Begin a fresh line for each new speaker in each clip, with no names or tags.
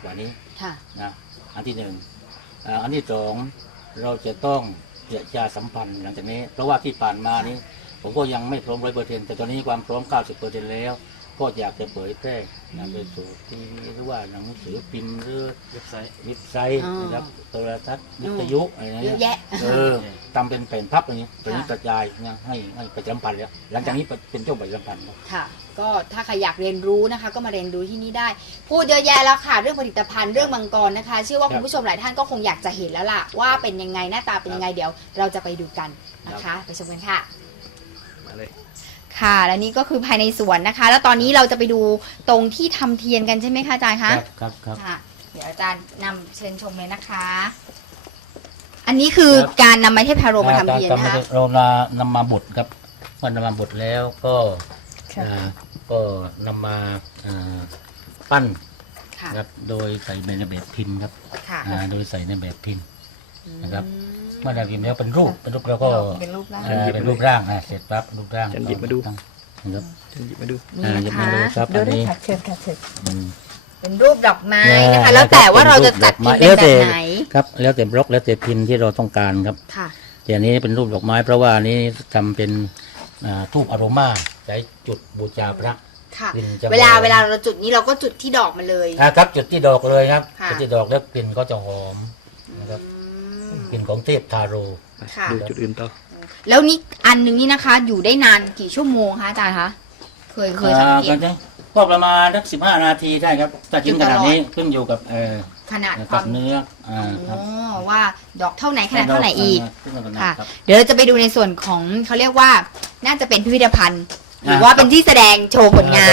กว่านี้
ค่ะ
นะอันที่หนึ่งอันที่สองเราจะต้องประชาสัมพันธ์หลังจากนี้เพราะว่าที่ผ่านมานี้ผมก็ยังไม่พร้อม100%แต่ตอนนี้ความพร้อม 90%แล้ว ก็อยากจะเผยแพร่นำไปสู่ทีวีหรือว่าหนังสือพิมพ์หรือเว็บไซต์นะครับโทรทัศน์วิทยุอะไร
เย
เงี้
อะ
ย
แยะ
ทำเป็นแผ่นพับอย่างนี้เป็นกระจายนะให้ประชาสัมพันธ์แล้วหลังจากนี้เป็นช่วงประชาสัมพันธ์
ค่ะ ก็ถ้าใครอยากเรียนรู้นะคะ ก็มาเรียนรู้ที่นี่ได้ พูดเยอะแยะแล้วค่ะเรื่องผลิตภัณฑ์เรื่องมังกรนะคะเชื่อว่าคุณผู้ชมหลายท่านก็คงอยากจะเห็นแล้วล่ะว่าเป็นยังไงหน้าตาเป็นยังไงเดี๋ยวเราจะไปดูกันนะคะไปชมกันค่ะ
มาเลย
ค่ะและนี่ก็คือภายในสวนนะคะ แล้วตอนนี้เราจะไปดูตรงที่ทำเทียนกันใช่ไหมคะอาจารย์คะ
ครับ
ค่ะเดี๋ยวอาจารย์นำเชิญชมเลยนะคะ อันนี้คือการนำไม้เทพทาโรมาทำเทียนนะคะ
เรานำมาบดครับพอนำมาบดแล้วก็ก็นำมาปั้น
ค่ะ
ครับโดยใส่ในแบบพิมพ์ครับ
ค่ะ
โดยใส่ในแบบพิมพ์ นะครับ เมื่อแบบพิมพ์แล้วเป็นรูปแล้วก็
เป็นรูปร่าง
เป็นรูปร่างเสร็จปั๊บรูปร่าง
ฉันหยิบมาดู
นะครับ
ฉันหยิบมาดู
นี่
หยิบ
นะ
มา
คะ
ดูครับ
ดู
อัน
ได้
นี้
ค่ะเชิญค่ะเชิญ
อืม
เป็นรูปดอกไม้นะคะ แล้วแต่ว่าเราจะจัดพิมพ์เป็นแบบไหน
ครับแล้วแต่บล็อกแล้วแต่พิมพ์ที่เราต้องการครับ
ค่ะ
แต่อันนี้เป็นรูปดอกไม้เพราะว่าอันนี้ทำเป็นทูบอโรมาใช้จุดบูชาพระ
ค่ะ
กลิ่นจะ
เวลาเราจุดนี้เราก็จุดที่ดอกมันเลย
ครับจุดที่ดอกเลยครับ
ค่ะ
จุดที่ดอกแล้วกลิ่นก็จะหอมนะครับกลิ่นของเทพทาโร่
ค่ะ
ดูจุดอื่นต่อ
แล้วนี่อันหนึ่งนี่นะคะ อยู่ได้นานกี่ชั่วโมงคะอาจารย์คะเคยสังเกต
ก็ประมาณสัก15 นาทีได้ครับแต่ชิ้นขนาดนี้ขึ้นอยู่กับ
ขนาดค
กั
วา
บ
ม
เนื้อครับ
ว่าดอกเท่าไหนขนาดเท่าไหนอีก
ขึ้นอยู่กับ
ค่ะ
ครับ
เดี๋ยวเราจะไปดูในส่วนของเขาเรียกว่าน่าจะเป็นพิพิธภัณฑ์ หรือว่าเป็นที่แสดงโชว์ผลงาน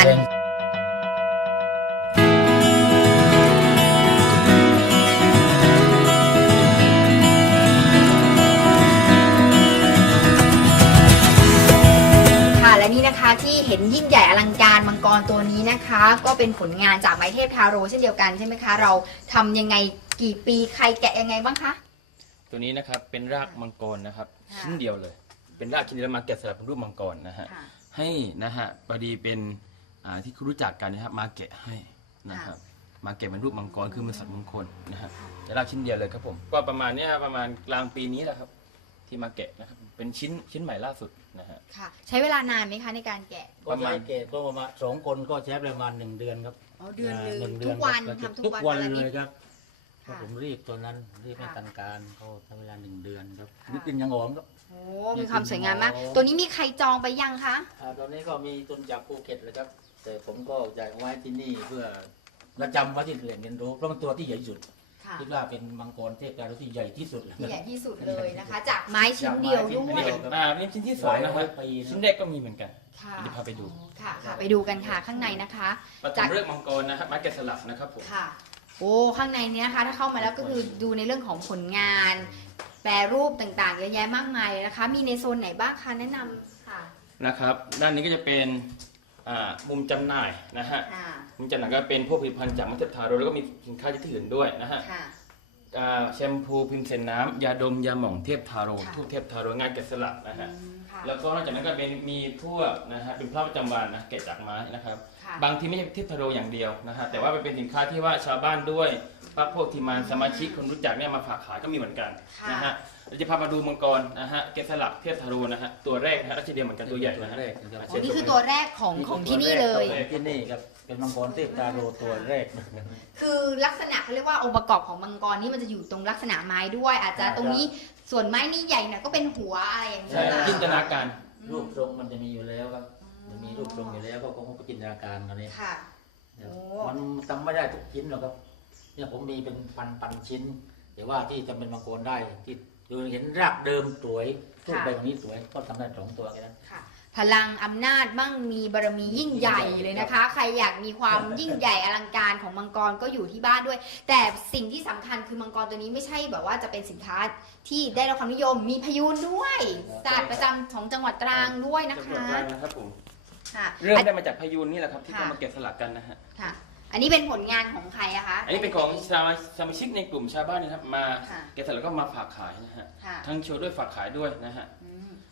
ค่ะและนี่นะคะที่เห็นยิ่งใหญ่อลังการมังกรตัวนี้นะคะ ก็เป็นผลงานจากไม้เทพทาโร่เช่นเดียวกันใช่ไหมคะ เราทำยังไงกี่ปีใครแกะยังไงบ้างคะ
ตัวนี้นะครับเป็นรากมังกรนะครับ
ค่ะ
ชิ้นเดียวเลย เป็นรากชิ้นเดียวแล้วมาแกะสลักเป็นรูปมังกรนะฮะ
ค่ะ
ให้นะฮะพอดีเป็นที่รู้จักกันนะครับมาแกะให้นะครับมาแกะเป็นรูปมังกรคือมันสัตว์มงคลนะฮะแต่รากชิ้นเดียวเลยครับผมก็ประมาณเนี้ยครับประมาณกลางปีนี้แหละครับที่มาแกะนะครับเป็นชิ้นใหม่ล่าสุดนะฮะ
ค่ะ ใช้เวลานานไหมคะในการแกะ
ประมาณเกตก็ประมาณ2 คนก็ใช้ประมาณ1 เดือนครับ
อ๋อเดือนหนึ่ง
หนึ่งเดื
ทุ
อน
กวัน
ครับ
ทำทุ
ทุ
ก
ก
วั
วัน น
ละ
เล
นิ
ย
ด
ครับเพราะ
ค่ะ
ผมรีบตอนนั้นรีบให้
ค่ะ
ทันการเขาใช้เวลา1 เดือนครับ
ค่ะ
นี่กลิ่นยังหอมครับ
โอ้มีความสวยงามมาก ตัวนี้มีใครจองไปยังคะ
ตอนนี้ก็มีทุนจากภูเก็ตเลยครับ แต่ผมก็อยากเอาไว้ที่นี่เพื่อประจำไว้ที่แหล่งเรียนรู้เพราะมันตัวที่ใหญ่ที่สุด
ค่ะ
คิดว่าเป็นมังกรเทพดาวที่ใหญ่ที่สุดเลย
ที่ใหญ่ที่สุดเลยนะคะ จากไม้ชิ้นเดียวด้
อัน
ว
นี้
ย
เป็นนี่ชิ้นที่สองนะครับ
ปีนะ
ชิ้นแรกก็มีเหมือนกัน
ค่ะ
เดี๋ยวพาไปดู
ค่ะค่ะ ไปดูกันค่ะข้างในนะคะ
ปฐมฤกษ์มังกรนะครับมาแกะสลักนะครับผม
ค่ะ โอ้ข้างในเนี้ยนะคะ ถ้าเข้ามาแล้วก็คือดูในเรื่องของผลงาน แปรรูปต่างๆเยอะแยะมากมายเลยนะคะ มีในโซนไหนบ้างคะแนะนำค่ะ
นะครับด้านนี้ก็จะเป็นมุมจำหน่ายนะฮะ
ค่ะ
มุมจำหน่ายก็เป็นพวกผลิตภัณฑ์จากมัตเตอร์ทาโร่แล้วก็มีสินค้าที่อื่นด้วยนะฮะ
ค่ะ
แชมพูพิมพ์เซนน้ำยาดมยาหม่องเทพทาโร่
ค่ะ
ทูบเทพทาโร่งานแกะสลักนะฮะ
ค่ะ
แล้วก็นอกจากนั้นก็เป็นมีพวกนะฮะเป็นพระประจำวันนะแกะจากไม้นะครับ
ค่ะ
บางทีไม่ใช่เทพทาโร่อย่างเดียวนะฮะแต่ว่ามันเป็นสินค้าที่ว่าชาวบ้านด้วยพักพวกทีมงานสมาชิกคนรู้จักเนี่ยมาฝากขายก็มีเหมือนกันนะฮะเราจะพามาดูมังกรนะฮะแกะสลักเทพทาโร่นะฮะตัวแรกนะฮะรัชเดียวเหมือนกันตัวใหญ่นะฮะ
แรกนะครับ
อ๋อนี่คือตัวแรกของที่นี่เลย
ที่นี่ครับเป็นมังกรเทพดาวตัวแรกนะครับ
คือลักษณะเขาเรียกว่าองค์ประกอบของมังกรนี่มันจะอยู่ตรงลักษณะไม้ด้วย อาจจะตรงนี้ส่วนไม้นี่ใหญ่หน่อยก็เป็นหัวอะไรอย่างนี้
ใช่
ค่ะ
จินตนาการ
รูปทรงมันจะมีอยู่แล้วครับมันมีรูปทรงอยู่แล้วก็คงจินตนาการกันนี้
ค่ะ
มันทำไม่ได้ทุกชิ้นหรอกครับเนี่ยผมมีเป็นพันชิ้นแต่ว่าที่จะเป็นมังกรได้ที่คือเห็นรากเดิมสวยรูปแบบนี้สวยก็ทำได้2 ตัวแค่นั้น
ค่ะพลังอำนาจมั่งมีบารมียิ่งใหญ่เลยนะคะ ใครอยากมีความยิ่งใหญ่อลังการของมังกรก็อยู่ที่บ้านด้วย แต่สิ่งที่สำคัญคือมังกรตัวนี้ไม่ใช่แบบว่าจะเป็นสินค้าที่ได้รับความนิยมมีพยูนด้วยสัตว์ประจำของจังหวัดตรังด้วยนะ
จังหวั
คะ
ดตรังนะครับผม
ค่ะ
เริ่มได้มาจากพายุนนี่แหละครับที่
ค่ะ
เขามาแกะสลักกันนะฮะ
ค่ะ อันนี้เป็นผลงานของใครอะคะ
อันนี้เป็นของสมาชิกในกลุ่มชาวบ้านนะครับมา
ค่ะ
แกะสลักแล้วก็มาฝากขายนะฮะ
ค่ะ
ทั้งโชว์ด้วยฝากขายด้วยนะฮะ
อืม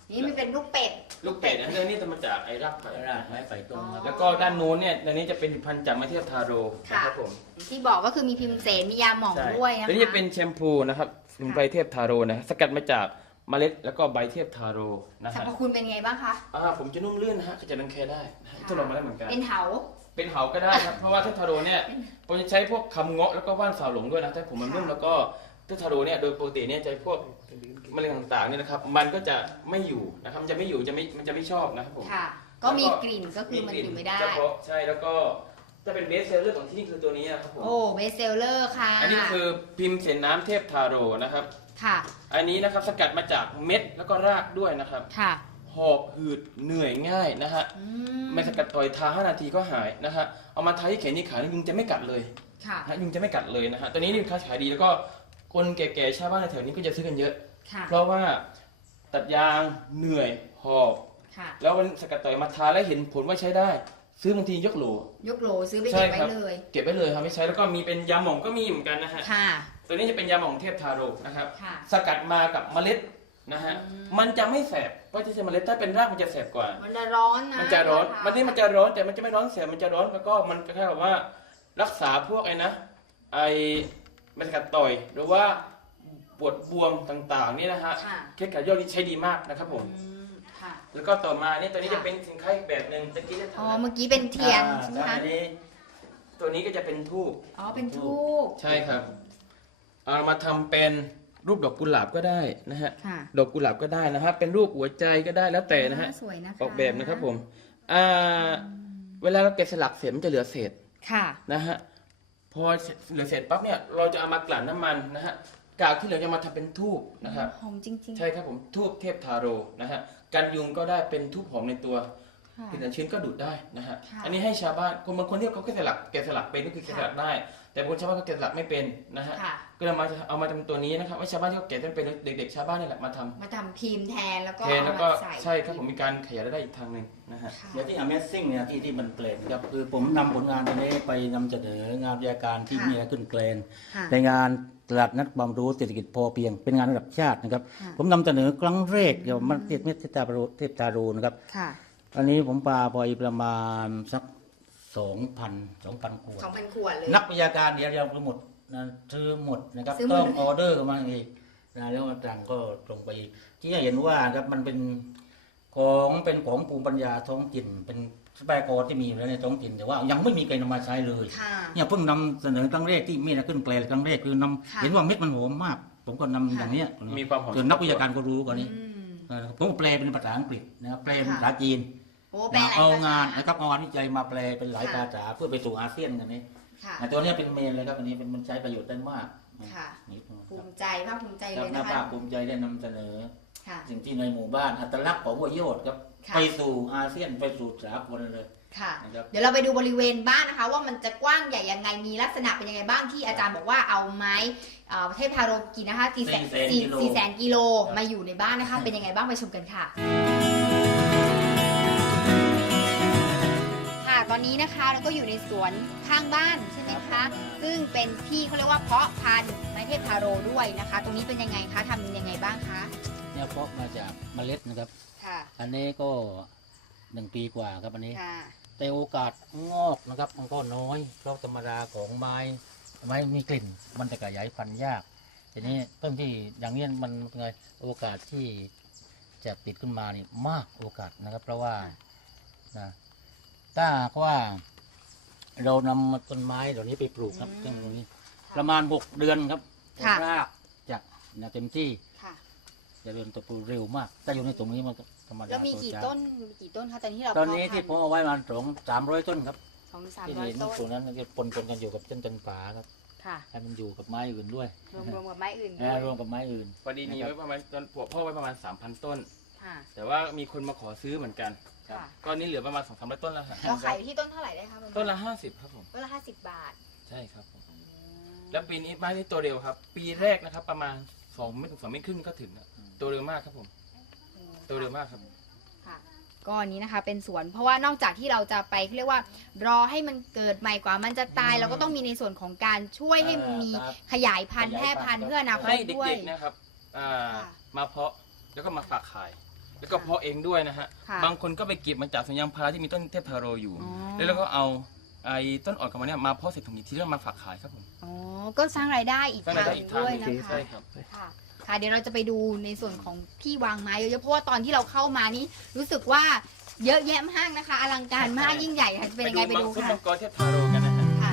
นี่มันเป็นลูกเป็ด
ลูกเป็ดนะเรื่องนี้จะมาจากไอ้รากไผ่
รากไม้ไผ่ต้มครับ
แล้วก็ด้านโน้นเนี่ยในนี้จะเป็นพันธุ์จากมะเขือเทศทาโร่นะครับผม
ที่บอกก็คือมีพิมเสนมียาหม่อง
ใช่
ด้วยนะคะ
แล้วนี่จะเป็นแชมพูนะครับสมุนไพรเทพทาโร่นะสกัดมาจากเมล็ดแล้วก็ใบเทพทาโร่นะ
สร
ฮะ
รพคุณเป็นไงบ้างคะ
ผมจะนุ่มลื่นนะฮะก็จะรังแคได้นะฮะทดลองมาได้เหมือนกัน
เป็นเหา
เป็นเหาก็ได้ครับ เพราะว่าเทพทาโร่เนี่ยผมจะใช้พวกคำเงาะแล้วก็ว่านสาวหลงด้วยนะถ้าผมมันนุ่มแล้วก็เทพทาโร่เนี่ยโดยปกติเนี่ยจะพวกมะเร็งต่างๆเนี่ยนะครับมันก็จะไม่อยู่นะครับมันจะไม่อยู่มันจะไม่ชอบนะครับผม
ค่ะ ก็มีกลิ่นก็คือมันอยู่ไม่ได้
เฉพาะใช่แล้วก็จะเป็นเบสเซลเลอร์ของที่นี่คือตัวนี้นะครับผม
โอ้เบสเซลเลอร์ค่ะ
อันนี้คือพิมพ์เสนน้ำเทพทาโร่นะครับ
ค่ะ
อันนี้นะครับสกัดมาจากเม็ดแล้วก็รากด้วยนะครับ
ค่ะ
หอบหืดเหนื่อยง่ายนะฮะ
อื
ไม่สกัดต่อยทา5 นาทีก็หายนะฮะเอามาทาที่แขนที่ขายุงจะไม่กัดเลย
ค่ะ
นะยุงจะไม่กัดเลยนะฮะตัวนี้นี่ค้าขายดีแล้วก็คนแก่ๆชาวบ้านในแถวนี้ก็จะซื้อกันเยอะ
ค่ะ
เพราะว่าตัดยางเหนื่อยหอบ
ค่ะ
แล้ววันสกัดต่อยมาทาแล้วเห็นผลว่าใช้ได้ ซื้อบางทียกโหล
ยกโหลซื้อไป
ใช่
เก็บไว้
ครับ
เลย
เก็บไว้เลยครับไม่ใช้แล้วก็มีเป็นยาหม่องก็มีเหมือนกันนะฮะ
ค่ะ
ตัวนี้จะเป็นยาหม่องเทพทาโร่นะครับ
ค่ะ
สกัดมากับเมล็ดนะฮะ
อืม
มันจะไม่แสบเพราะที่ใช้เมล็ดถ้าเป็นรากมันจะแสบกว่า
มันจะร้อนนะ
มันจะร้อน
ค
มันจะร้อนแต่มันจะไม่ร้อนแสบมันจะร้อนแล้วก็มันคล้ายๆกับว่ารักษาพวกไอ้นะไอ้มันสกัดต่อยหรือว่าปวดบวมต่างๆนี่นะฮะ
ค่ะ
เคสขายอดนี่ใช้ดีมากนะครับผม
อืมค่ะ
แล้วก็ต่อมานี่ตัวนี้
ค่ะ
จะเป็นสินค้าอีกแบบหนึ่งตะกี้ได้
อ๋อ
ทำ
เมื่อกี้เป็นเทียนใช่ไหม
อั
คะ
นนี้
ตัวนี้ก็จะเป็นทูบ
อ๋อ เป็นทูบ
ใช่ครับเอามาทำเป็นรูปดอกกุหลาบก็ได้นะฮะ
ค่ะ
ดอกกุหลาบก็ได้นะฮะเป็นรูปหัวใจก็ได้แล้วแต่นะฮะ
สวยนะคะ
ออกแบบนะครับผมเวลาเราแกะสลักเสร็จมันจะเหลือเศษ
ค่ะ
นะฮะพอเหลือเศษปั๊บเนี่ยเราจะเอามากลั่นน้ำมันนะฮะกากที่เหลือจะมาทำเป็นทูบนะครับ
หอมจริงๆ
ใช่ครับผมทูบเทพทาโร่นะฮะกันยุงก็ได้เป็นทูบหอมในตัว
ค่ะ
กลิ่นอัญชื้นก็ดูดได้นะฮะ
ค่ะ
อันนี้ให้ชาวบ้านคนบางคนที่เขาแกะสลักเป็นก็คือแกะสลักได้ แต่บางคนชาวบ้านเขาแกะสลักไม่เป็นนะฮะ
ค่ะ
ก็เลยเอามาทำตัวนี้นะครับให้ชาวบ้านที่เขาแกะเป็นเด็กๆชาวบ้านนี่แหละมาทำ
มาทำพิมพ์แทนแล้วก็
แทน
เอา
แล้วก็
มาใส่
ใช่ครับผมมีการขยายรายได้อีกทางหนึ่งนะฮะ
ค่ะ
เดี๋ยวที่ Amazing เนี่ยที่มันเกรนครับคือผมนำผลงานตัวนี้ไปนำเสนองานวิทยาการที่มีอะไรขึ้นเกรน
ค่ะ
ในงานตลาดนัดความรู้เศรษฐกิจพอเพียงเป็นงานระดับชาตินะครับ
ค่ะ
ผมนำเสนอครั้งแรกเกี่ยวกับมันเทพทาโร่นะครับ
ค่ะ
อันนี้ผมปาไปประมาณสัก2,000 ขวด
2,000 ขวดเลย
นักวิทยาการเดียวหมดนะซื้อหมดนะครับ
ซื้อหมด
ต้องออเดอร์มาอีกนะแล้วต่างก็ตรงไปอีกที่ให้เห็นว่าครับมันเป็นของภูมิปัญญาท้องถิ่นเป็นทรัพยากรที่มีอยู่แล้วในท้องถิ่นแต่ว่ายังไม่มีใครนำมาใช้เลย
ค่ะ
เนี่ยเพิ่งนำเสนอครั้งแรกที่มีนะขึ้นแกลครั้งแรกคือนำ
ค่ะ
เห็นว่าเม็ดมันหอมมาก ผมก็นำอย่างเนี้ย
มีความหอม
จนนักวิทยาการก็รู้ก่อนนี้
อืม
ผมก็แปลเป็นภาษาอังกฤษนะครับแปลเป็น
ค่ะ
ภาษาจีน
โอ้แปลหลาย
เอา
ภาษาง
านนะครับเอางานวิจัยมาแปลเป็นหลาย
ค่ะ
ภาษาเพื่อไปสู่อาเซียนกันนี้
ค่ะ
ตัวเนี้ยเป็นเมนเลยครับอันนี้มันใช้ประโยชน์ได้มาก
ค่ะ
นี่
ภูมิใจภาคภูมิใจ
ค
เล
รับ
ย
น่า
นะคะ
ภาคภูมิใจได้นำเสนอ
ค่ะ
สิ่งที่ในหมู่บ้านอัตลักษณ์ของหัวโยชน์ครับ
ค่ะ
ไปสู่อาเซียนไปสู่สากลเลย
ค่ะ
นะครับ
เดี๋ยวเราไปดูบริเวณบ้านนะคะ ว่ามันจะกว้างใหญ่ยังไงมีลักษณะเป็นยังไงบ้างที่อาจารย์บอกว่าเอาไม้เทพทาโร่กี่นะคะ400,000 กิโลมาอยู่ในบ้านนะคะ เป็นยังไงบ้างไปชมกันค่ะ ค่ะตอนนี้นะคะเราก็อยู่ในสวนข้างบ้านใช่ไหมคะซึ่งเป็นที่เขาเรียกว่าเพาะพันธุ์ไม้เทพทาโร่ด้วยนะคะ ตรงนี้เป็นยังไงคะทำยังไงบ้างคะ
เนี่ยเพาะมาจากเมล็ดนะครับ
ค่ะ
อันนี้ก็1 ปีกว่าครับอันนี้
ค่ะ
แต่โอกาสงอกนะครับมันก็น้อยเพราะธรรมดาของไม้มีกลิ่น มันจะขยายพันธุ์ยากทีนี้ต้นที่อย่างนี้มันไงโอกาสที่จะติดขึ้นมานี่มากโอกาสนะครับ เพราะว่านะถ้าหากว่าเรานำต้นไม้เหล่านี้ไปปลูกครับตรงนี้ ประมาณ6 เดือนครับ
ค่ะ
รากจะเต็มที่
ค่ะ
จะเดินโตเร็วมากถ้าอยู่ในตรงนี้มันก็ธรรมดา
แล้วมีกี่
ช้า
ต้นมีกี่ต้นคะตอนที่เรา
ตอนนี้ที่ผมเอาไว้ประมาณ300 ต้นครับ
200-300
ที่เห็น
ต้น
ตรงนั้นมันจะปนกันอยู่กับต้นจันป่าครับ
ค่ะ
ให้มันอยู่กับไม้อื่นด้วย
รวมกับไม้อื่นด้
นะ
วย
รวมกับไม้อื่น
พอดีมีไว้ประมาณตอนพ่อไว้ประมาณ 3,000 ต้น
ค่ะ
แต่ว่ามีคนมาขอซื้อเหมือนกัน
ค่ะ
ก็นี่เหลือประมาณ 200-300 ต้นแล้วครับ
เราขายอยู่ที่ต้นเท่าไหร่ได้คะ
ต้นละ 50 ครับผม
ต้นละ50 บาท
ใช่ครับผมแล้วปีนี้ไม้นี่ตัวเร็วครับ ปีแรกนะครับประมาณ2 เมตรถึง2 เมตรครึ่งก็ถึงแล้วตัวเร็วมากครับผมตัวเร็วมากครับ
ค่ะก็อันนี้นะคะเป็นสวนเพราะว่านอกจากที่เราจะไปเรียกว่ารอให้มันเกิดใหม่กว่ามันจะตายเราก็ต้องมีในส่วนของการช่วยให้มันมี
ครับ
ขยายพันธุ์แพร่พันธุ์เพื่ออนาคต
ให้
ด้วย
เด็กๆนะครับ
ค่ะ
มาเพาะแล้วก็มาฝากขายแล้วก็เพาะเองด้วยนะฮะ
ค่ะ
บางคนก็ไปเก็บมาจากสวนยางพาราที่มีต้นเทพทาโร่อยู่
อ๋อ
แล้วก็เอาไอ้ต้นอ่อนของมันเนี่ยมาเพาะใส่ถุงอีกทีแล้วมาฝากขายครับผม
อ๋อก็สร้างรายได้อีก
สร้าง
ทาง
รายได้
ห
อี
นึ่
ก
ง
ทาง
ด้วย
ห
นะ
นึ่ง
คะ
ใช่ครับ
ค่ะค่ะเดี๋ยวเราจะไปดูในส่วนของที่วางไม้เยอะๆเพราะว่าตอนที่เราเข้ามานี้รู้สึกว่าเยอะแยะมากนะคะอลังการมากยิ่งใหญ่ค่ะจะเป็นยังไงไปดู
ต้น
ค่ะ
มังกรเทพทาโร่กันนะฮะ
ค่ะ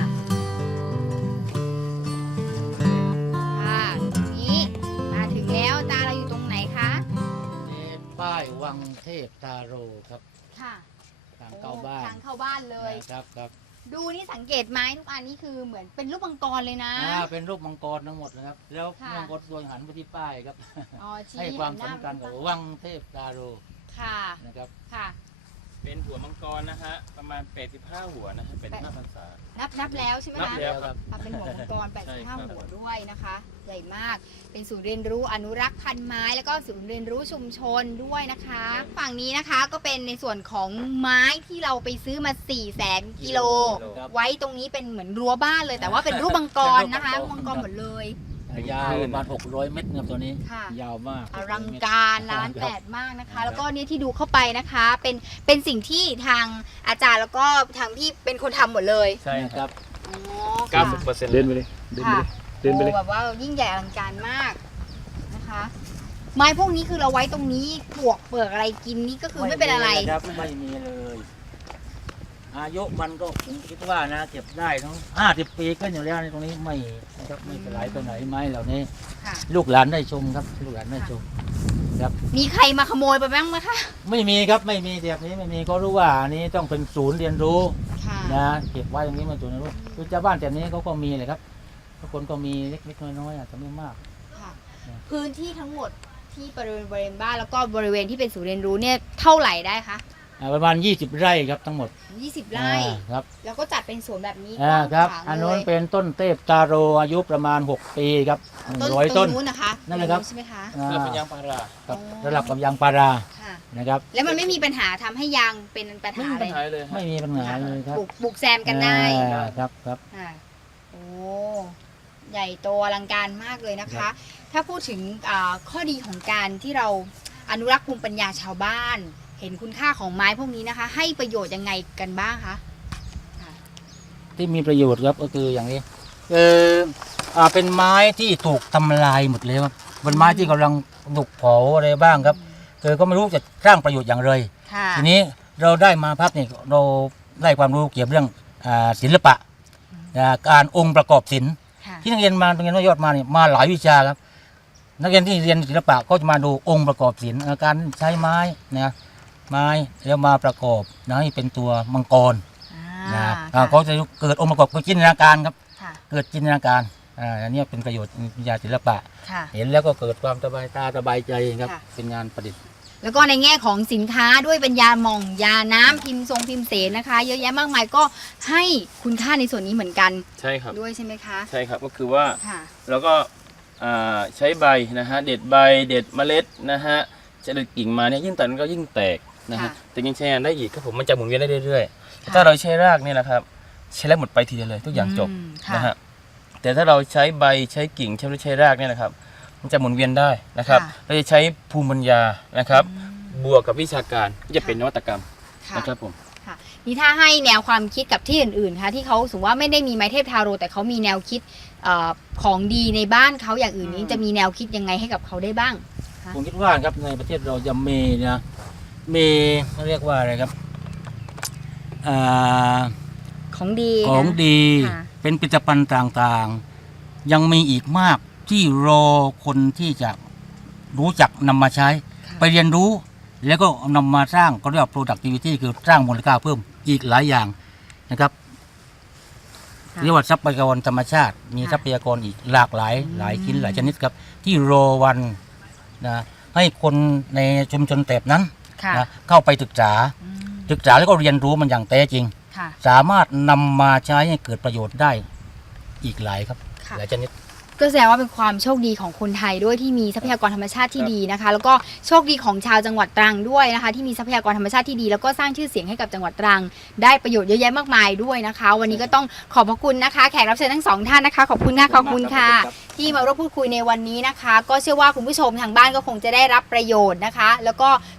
ค่ะตรงนี้มาถึงแล้วตาเราอยู่ตรงไหนคะ
นี่ป้ายวังเทพตาโรครับ
ค่ะ
ทางเข้าบ้าน
ทางเข้าบ้านเลย
นะครับครับ
ดูนี่สังเกตไหมทุกอันนี่คือเหมือนเป็นรูปมังกรเลยนะ
เป็นรูปมังกรทั้งหมดนะครับ แล้ว
ค่ะ
มังกรตัวหันไปที่ป้ายครับ
อ๋อชี้
ให้ความ
หันหน้
สำคัญกับ
ไป
วังเทพตาโร
ค่ะ
นะครับ
ค่ะ
เป็นหัวมังกรนะฮะประมาณ85หัวนะฮะ85พรรษา
นับแล้วใช่ไหม
นับ
คะ
แล้วครับ
เป็นหัวมังกร
ใช่ครับ
85หัวด้วยนะคะ ใหญ่มาก เป็นศูนย์เรียนรู้อนุรักษ์พันไม้ แล้วก็ศูนย์เรียนรู้ชุมชนด้วยนะคะ ฝั่งนี้นะคะก็เป็นในส่วนของไม้ที่เราไปซื้อมา 400,000 กิโล
ครับ
ไว้ตรงนี้เป็นเหมือนรั้วบ้านเลย แต่ว่าเป็นรูปมังกรนะคะ
เป็นรูปมั
มั
ง
ง
ก
ก
ร
รหมดเลย
ยาวประมาณ600 เมตรครับตัวนี้
ค่ะ
ยาวมาก
อลังการล้านแปดมากนะคะ แล้วก็เนี่ยที่ดูเข้าไปนะคะ เป็นสิ่งที่ทางอาจารย์แล้วก็ทางพี่เป็นคนทำหมดเลย
ใช่
นะ
ค
ค
รั
รั
บบ
อ๋อค่ะ
90%
เดินไปเลย เดินไป
ค่ะ
เลย เดินไปเลย
โอ้แบบว่ายิ่งใหญ่อลังการมากนะคะ ไม้พวกนี้คือเราไว้ตรงนี้ปลวกเปลือกอะไรกินนี่ก็คือไม่เป็นอะไร
มีครับไม่มีเลย อายุมันก็ผมคิดว่านะเก็บได้ทั้ง50 ปีก็อยู่แล้วในตรงนี้ไม่นะครับไม่สลายไปไหนไม้เหล่านี้
ค่ะ
ลูกหลานได้ชมครับ ลูกหลานได้ชม
มีใครมาขโมยไปบ้างไหมคะ
ไม่มีครับไม่มีแบบนี้ไม่มีก็รู้ว่าอันนี้ต้องเป็นศูนย์เรียนรู้
ค่ะ
นะเก็บไว้ตรงนี้มันศูนย์เรียนรู้คือชาวบ้านแบบนี้เขาก็มีเลยครับทุกคนก็มีเล็กๆน้อยๆอาจจะไม่มาก
ค่ะ พื้นที่ทั้งหมดที่บริเวณบ้านแล้วก็บริเวณที่เป็นศูนย์เรียนรู้เนี่ยเท่าไหร่ได้คะ
ประมาณ20 ไร่ครับทั้งหมด
20 ไร่
ครับ
แล้วก็จัดเป็นสวนแบบนี้ก
อ่า
ว้าง
ครับ
ขวาง
อัน
เล
นู้น
ย
เป็นต้นเทพตาโรอายุประมาณ6 ปีครับ
ต้น
100 ต้น
นู้นนะคะ
นั่นแหละครับ
ใช่ไหมคะ
เราเป็นยางพารา
ครับ
อ๋อ
ระดับกับยางพารา
ค่ะ
นะครับ
แล้วมันไม่มีปัญหาทำให้ยางเป็นปัญ
ไม่
หา
มี
อะไร
ปัญหาเลยฮะ
ไม่มีปัญหาเลยครับ
บุกแซมกันได้
ครับครับ
ค่ะโอ้ใหญ่โตอลังการมากเลยนะ
ครั
คะ
บ
ถ้าพูดถึงข้อดีของการที่เราอนุรักษ์ภูมิปัญญาชาวบ้าน เห็นคุณค่าของไม้พวกนี้นะคะ ให้ประโยชน์ยังไงกันบ้างคะ
ที่มีประโยชน์ครับก็คืออย่างนี้เป็นไม้ที่ถูกทำลายหมดเลยครับเป็นไม้ที่กำลังถูกเผาอะไรบ้างครับก็ไม่รู้จะสร้างประโยชน์อย่างไร
ค่ะ
ทีนี้เราได้มาพับนี่เราได้ความรู้เกี่ยวกับเรื่องศิลปะการองค์ประกอบศิลป์
ค่ะ
ที่นักเรียนมาโรงเรียนน้อยยอดมาเนี่ยมาหลายวิชาครับนักเรียนที่เรียนศิลปะก็จะมาดูองค์ประกอบศิลป์การใช้ไม้นะไม้แล้วมาประกอบนะให้เป็นตัวมังกรนะเขาจะเกิดองค์ประกอบคือจินตนาการครับ
ค่ะ
เกิดจินตนาการอันนี้เป็นประโยชน์วิชาศิลปะ
ค่ะ
เห็นแล้วก็เกิดความสบายตาสบายใจครับ
ค่ะ
เป็นงานประดิษฐ์
แล้วก็ในแง่ของสินค้าด้วยเป็นยาหม่องยาน้ำพิมพ์ทรงพิมพ์เสนนะคะ เยอะแยะมากมายก็ให้คุณค่าในส่วนนี้เหมือนกัน
ใช่ครับ
ด้วยใช่ไหมคะ
ใช่ครับก็คือว่า
ค่ะ
แล้วก็ใช้ใบนะฮะเด็ดใบเด็ดเมล็ดนะฮะจะเด็ดกิ่งมาเนี่ยยิ่งตัดมันก็ยิ่งแตกนะฮะ
ค่ะ
แต่ยังใช้งานได้อีกครับผมมันจะหมุนเวียนได้เรื่อยๆถ้าเราใช้รากเนี่ยนะครับใช้แล้วหมดไปทีเดียวเลยทุกอย่างจบ
ค่ะ
นะฮะแต่ถ้าเราใช้ใบใช้กิ่งใช้รากเนี่ยนะครับ มันจะหมุนเวียนได้นะครับ
ค่ะ
เราจะใช้ภูมิปัญญานะครับ บวกกับวิชาการที่จะเป็นนวัตกรรม
ค่ะ
นะครับผม
นี่ถ้าให้แนวความคิดกับที่อื่นๆค่ะที่เขาสมมติว่าไม่ได้มีไม้เทพทาโร่แต่เขามีแนวคิดของดีในบ้านเขาอย่างอื่นนี้จะมีแนวคิดยังไงให้กับเขาได้บ้าง ค่ะ
ผมคิดว่าครับในประเทศเราจะมีนะมีเขาเรียกว่าอะไรครับา
ของดี
ของ
นะ
ดี
ค่ะ
เป็นผลิตภัณฑ์ต่างๆ ยังมีอีกมากที่รอคนที่จะรู้จักนำมาใช้ ไปเรียนรู้แล้วก็นำมาสร้างเขาเรียกว่า productivity คือสร้างมูลค่าเพิ่มอีกหลายอย่างนะครับ
ค่ะ
เรียกว่าทรัพยากรธรรมชาติ มี
ค่ะ
ทรัพยากรอีกหลากหลาย
อืม
หลายชิ้นหลายชนิดครับ ที่รอวันนะให้คนในชุมชนแถบนั้น
ค่ะ
นะเข้าไปศึกษา
อืม
ศึกษาแล้วก็เรียนรู้มันอย่างแท้จริง
ค่ะ
สามารถนำมาใช้ให้เกิดประโยชน์ได้อีกหลายครับ
ค่ะ
หลายชนิด
ก็แสดงว่าเป็นความโชคดีของคนไทยด้วยที่มีทรัพยากรธรรมชาติที่ดีนะคะ แล้วก็โชคดีของชาวจังหวัดตรังด้วยนะคะ ที่มีทรัพยากรธรรมชาติที่ดีแล้วก็สร้างชื่อเสียงให้กับจังหวัดตรัง ได้ประโยชน์เยอะแยะมากมายด้วยนะคะ วันนี้ก็ต้องขอบพระคุณนะคะ แขกรับเชิญทั้งสองท่านนะคะ ขอบคุณค่ะขอบคุณค่ะ ที่มาร่วมพูดคุยในวันนี้นะคะ ก็เชื่อว่าคุณผู้ชมทางบ้านก็คงจะได้รับประโยชน์นะคะ แล้วก็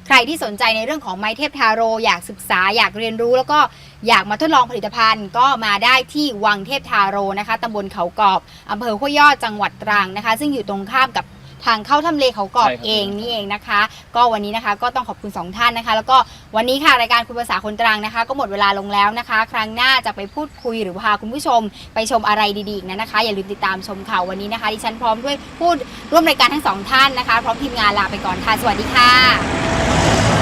ใครที่สนใจในเรื่องของไม้เทพทาโร่อยากศึกษาอยากเรียนรู้แล้วก็อยากมาทดลองผลิตภัณฑ์ก็มาได้ที่วังเทพทาโร่นะคะตำบลเขากอบอำเภอห้วยยอดจังหวัดตรังนะคะซึ่งอยู่ตรงข้ามกับทางเข้าถ้ำเลเขากอบ
ใช่ครับ
เองนี่เองนะคะ ก็วันนี้นะคะก็ต้องขอบคุณ2ท่านนะคะ แล้วก็วันนี้ค่ะรายการคุยภาษาคนตรังนะคะ ก็หมดเวลาลงแล้วนะคะ ครั้งหน้าจะไปพูดคุยหรือพาคุณผู้ชมไปชมอะไรดีๆอีกนะคะ อย่าลืมติดตามชมข่าววันนี้นะคะดิฉันพร้อมด้วยพูดร่วมรายการทั้ง2ท่านนะคะพร้อมทีมงานลาไปก่อนค่ะสวัสดีค่ะ